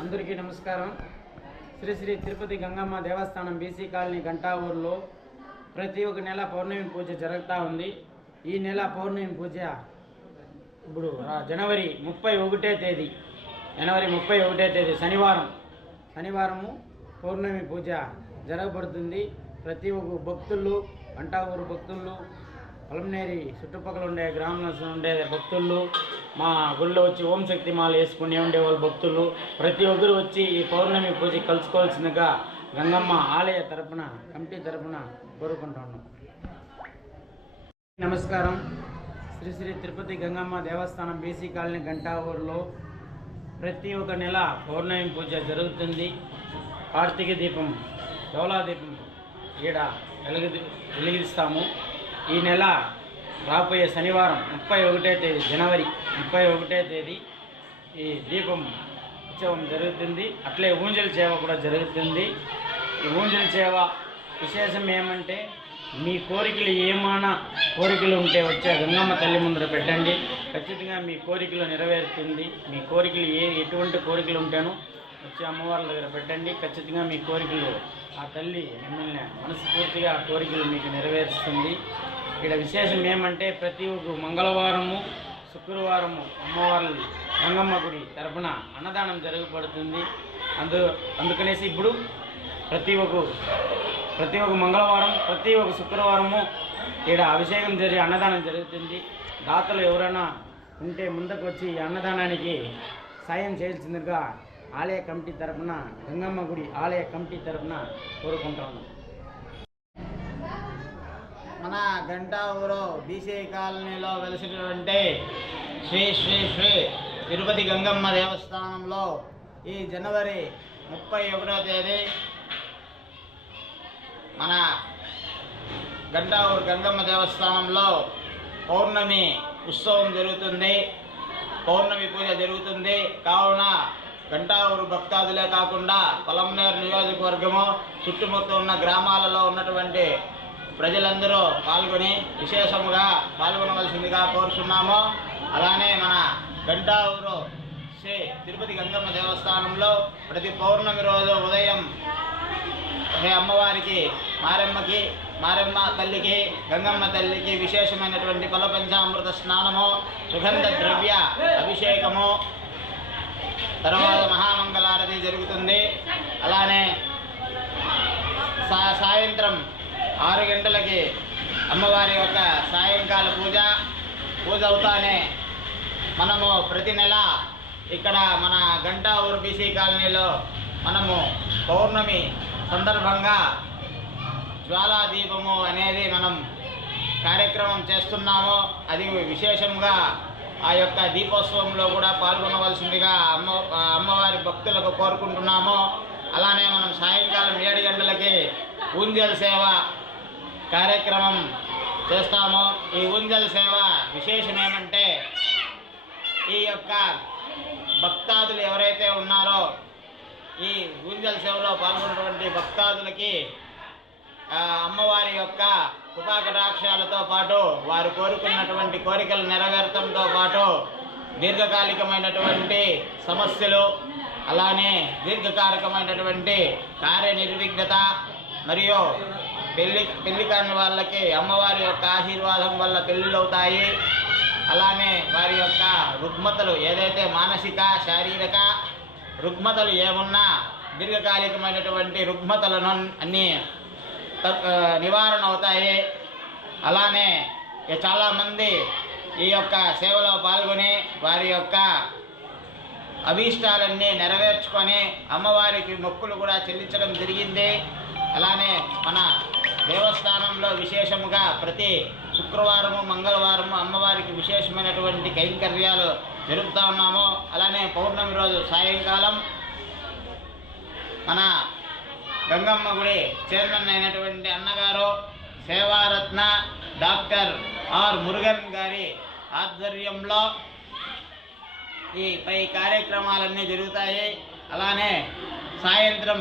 అందరికీ నమస్కారం. శ్రీ శ్రీ తిరుపతి గంగమ్మ దేవస్థానం BC colony Ganta ఊర్లో ప్రతి ఒక్క నెల పౌర్ణమి పూజ జరుగుతూ ఉంది. ఈ నెల పౌర్ణమి పూజ ఇప్పుడు జనవరి ముప్పై ఒకటే తేదీ. జనవరి ముప్పై ఒకటే తేదీ శనివారం. శనివారము పౌర్ణమి పూజ జరగబడుతుంది. ప్రతి ఒక్క భక్తులు గంటా ఊరు భక్తులు పొలంనేరి చుట్టుపక్కల ఉండే గ్రామంలో ఉండే భక్తులు మా గుళ్ళో వచ్చి ఓం శక్తి మాల వేసుకుని ఉండేవాళ్ళ భక్తులు ప్రతి ఒక్కరు వచ్చి ఈ పౌర్ణమి పూజ కలుసుకోవాల్సిందిగా గంగమ్మ ఆలయ తరపున కమిటీ తరపున కోరుకుంటున్నాం నమస్కారం. శ్రీ శ్రీ తిరుపతి గంగమ్మ దేవస్థానం బీసీ కాలనీ గంటా ఊరిలో ప్రతి ఒక్క నెల పౌర్ణమి పూజ జరుగుతుంది. కార్తీక దీపం డోలా దీపం ఈడ వెలుగు వెలిగిస్తాము. ఈ నెల రాబోయే శనివారం ముప్పై ఒకటే తేదీ జనవరి ముప్పై ఒకటే తేదీ ఈ దీపం ఉత్సవం జరుగుతుంది. అట్లే ఊంజల సేవ కూడా జరుగుతుంది. ఈ ఊంజల సేవ విశేషం ఏమంటే మీ కోరికలు ఏమైనా కోరికలు ఉంటే వచ్చే గంగమ్మ తల్లి ముందర పెట్టండి. ఖచ్చితంగా మీ కోరికలు నెరవేరుతుంది. మీ కోరికలు ఏ ఎటువంటి కోరికలు ఉంటేనో వచ్చే అమ్మవారి దగ్గర పెట్టండి. ఖచ్చితంగా మీ కోరికలు ఆ తల్లి మిమ్మల్ని మనస్ఫూర్తిగా ఆ కోరికలు మీకు నెరవేరుస్తుంది. ఇక్కడ విశేషం ఏమంటే ప్రతి ఒక్క మంగళవారము శుక్రవారము అమ్మవారి గంగమ్మ గుడి తరపున అన్నదానం జరగబడుతుంది. అందు అందుకనేసి ఇప్పుడు ప్రతి ఒక్క ప్రతి ఒక్క మంగళవారం ప్రతి ఒక్క శుక్రవారము ఇక్కడ అభిషేకం జరిగి అన్నదానం జరుగుతుంది. దాతలు ఎవరైనా ఉంటే ముందుకు వచ్చి ఈ అన్నదానానికి సాయం చేయాల్సిందిగా ఆలయ కమిటీ తరపున గంగమ్మ గుడి ఆలయ కమిటీ తరపున కోరుకుంటున్నాం మన గంటా ఊరు బీసీ కాలనీలో వెలిసినటువంటి శ్రీ శ్రీ శ్రీ తిరుపతి గంగమ్మ దేవస్థానంలో ఈ జనవరి ముప్పై ఒకటో తేదీ మన గంటావూరు గంగమ్మ దేవస్థానంలో పౌర్ణమి ఉత్సవం జరుగుతుంది. పౌర్ణమి పూజ జరుగుతుంది. కావున గంటావూరు భక్తాదులే కాకుండా పొలంనేరు నియోజకవర్గము చుట్టుముట్టు ఉన్న గ్రామాలలో ఉన్నటువంటి ప్రజలందరూ పాల్గొని విశేషముగా పాల్గొనవలసిందిగా కోరుచున్నాము. అలానే మన గంటావూరు శ్రీ తిరుపతి గంగమ్మ దేవస్థానంలో ప్రతి పౌర్ణమి రోజు ఉదయం హే అమ్మవారికి మారెమ్మకి మారెమ్మ తల్లికి గంగమ్మ తల్లికి విశేషమైనటువంటి ఫలపంచామృత స్నానము సుగంధ ద్రవ్య అభిషేకము తర్వాత మహామంగళారతి జరుగుతుంది. అలానే సా సాయంత్రం ఆరు గంటలకి అమ్మవారి యొక్క సాయంకాల పూజ. పూజ అవుతానే మనము ప్రతి నెల ఇక్కడ మన గంటా ఊరు బీసీ కాలనీలో మనము పౌర్ణమి సందర్భంగా జ్వాలా దీపము అనేది మనం కార్యక్రమం చేస్తున్నాము. అది విశేషంగా ఆ యొక్క దీపోత్సవంలో కూడా పాల్గొనవలసిందిగా అమ్మ అమ్మవారి భక్తులకు కోరుకుంటున్నాము. అలానే మనం సాయంకాలం ఏడు గంటలకి ఊంజల్ సేవ కార్యక్రమం చేస్తాము. ఈ ఊంజల్ సేవ విశేషం ఏమంటే ఈ యొక్క భక్తాదులు ఎవరైతే ఉన్నారో ఈ ఊంజల్ సేవలో పాల్గొన్నటువంటి భక్తాదులకి అమ్మవారి యొక్క కృపాకటాక్షాలతో పాటు వారు కోరుకున్నటువంటి కోరికలు నెరవేరటంతో పాటు దీర్ఘకాలికమైనటువంటి సమస్యలు అలానే దీర్ఘకాలికమైనటువంటి కార్యనిర్విఘ్నత మరియు పెళ్ళి పెళ్ళి కాని వాళ్ళకి అమ్మవారి యొక్క ఆశీర్వాదం వల్ల పెళ్ళిళ్ళు అవుతాయి అలానే వారి యొక్క రుగ్మతలు ఏదైతే మానసిక శారీరక రుగ్మతలు ఏమున్నా దీర్ఘకాలికమైనటువంటి రుగ్మతలను అన్నీ నివారణ అవుతాయి అలానే చాలామంది ఈ యొక్క సేవలో పాల్గొని వారి యొక్క అభీష్టాలన్నీ నెరవేర్చుకొని అమ్మవారికి మొక్కులు కూడా చెల్లించడం జరిగింది. అలానే మన దేవస్థానంలో విశేషముగా ప్రతి శుక్రవారము మంగళవారము అమ్మవారికి విశేషమైనటువంటి కైంకర్యాలు జరుపుతూ ఉన్నాము. అలానే పౌర్ణమి రోజు సాయంకాలం మన గంగమ్మ గుడి చైర్మన్ అయినటువంటి అన్నగారు సేవారత్న డాక్టర్ ఆర్ మురుగన్ గారి ఆధ్వర్యంలో ఈ పై కార్యక్రమాలన్నీ జరుగుతాయి. అలానే సాయంత్రం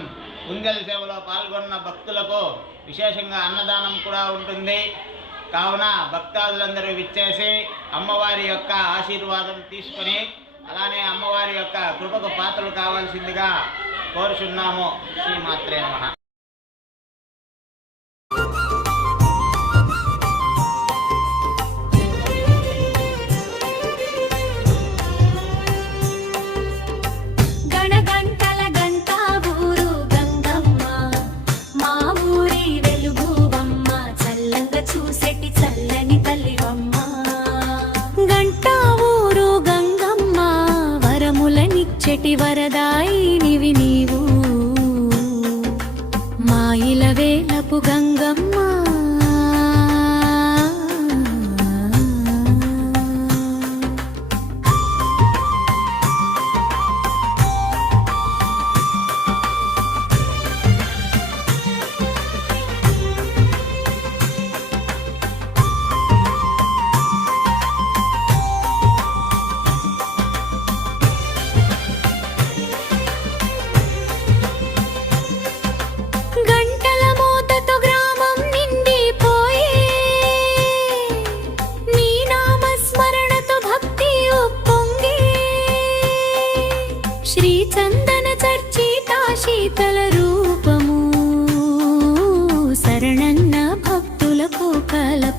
ఉంగల్ సేవలో పాల్గొన్న భక్తులకు విశేషంగా అన్నదానం కూడా ఉంటుంది. కావున భక్తాదులందరూ విచ్చేసి అమ్మవారి యొక్క ఆశీర్వాదం తీసుకొని అలానే అమ్మవారి యొక్క కృపకు పాత్రలు కావాల్సిందిగా కోరుచున్నాము. శ్రీమాత్రే నమః.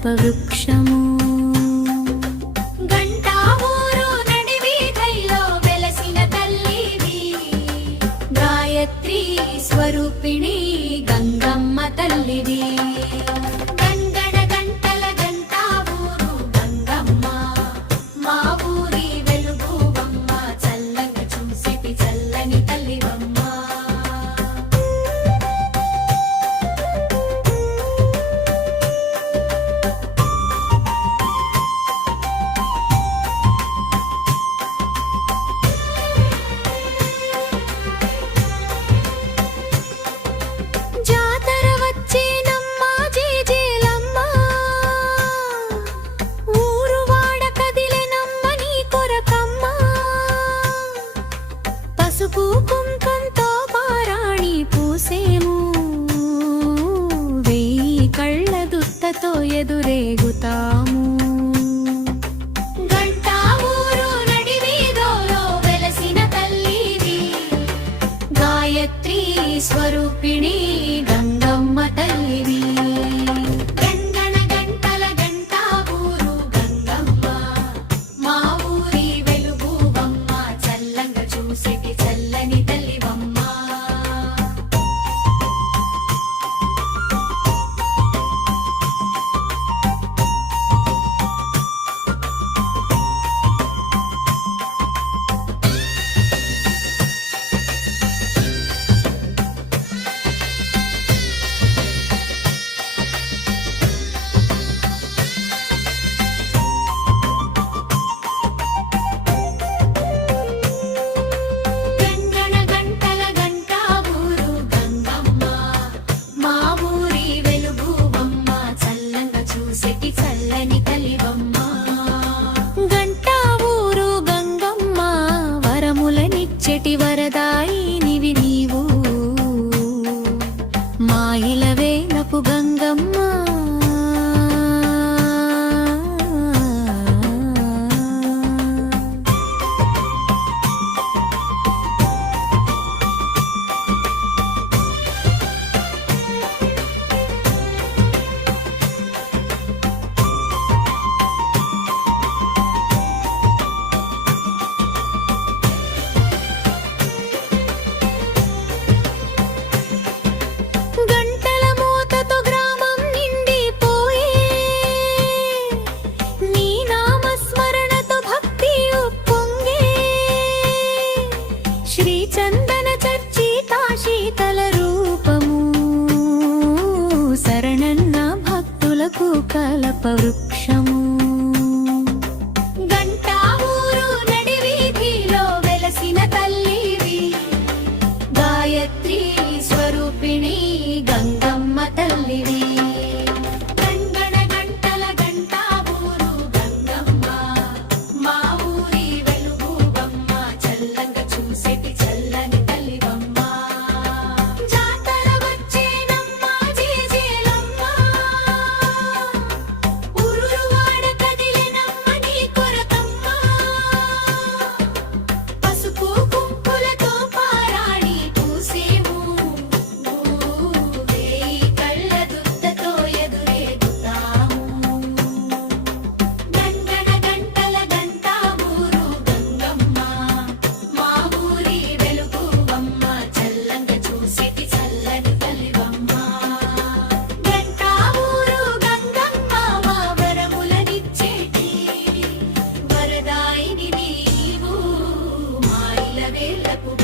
కల్పవృక్షము స్వరూపిణి కలపవృక్షము.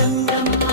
గంగమ్మ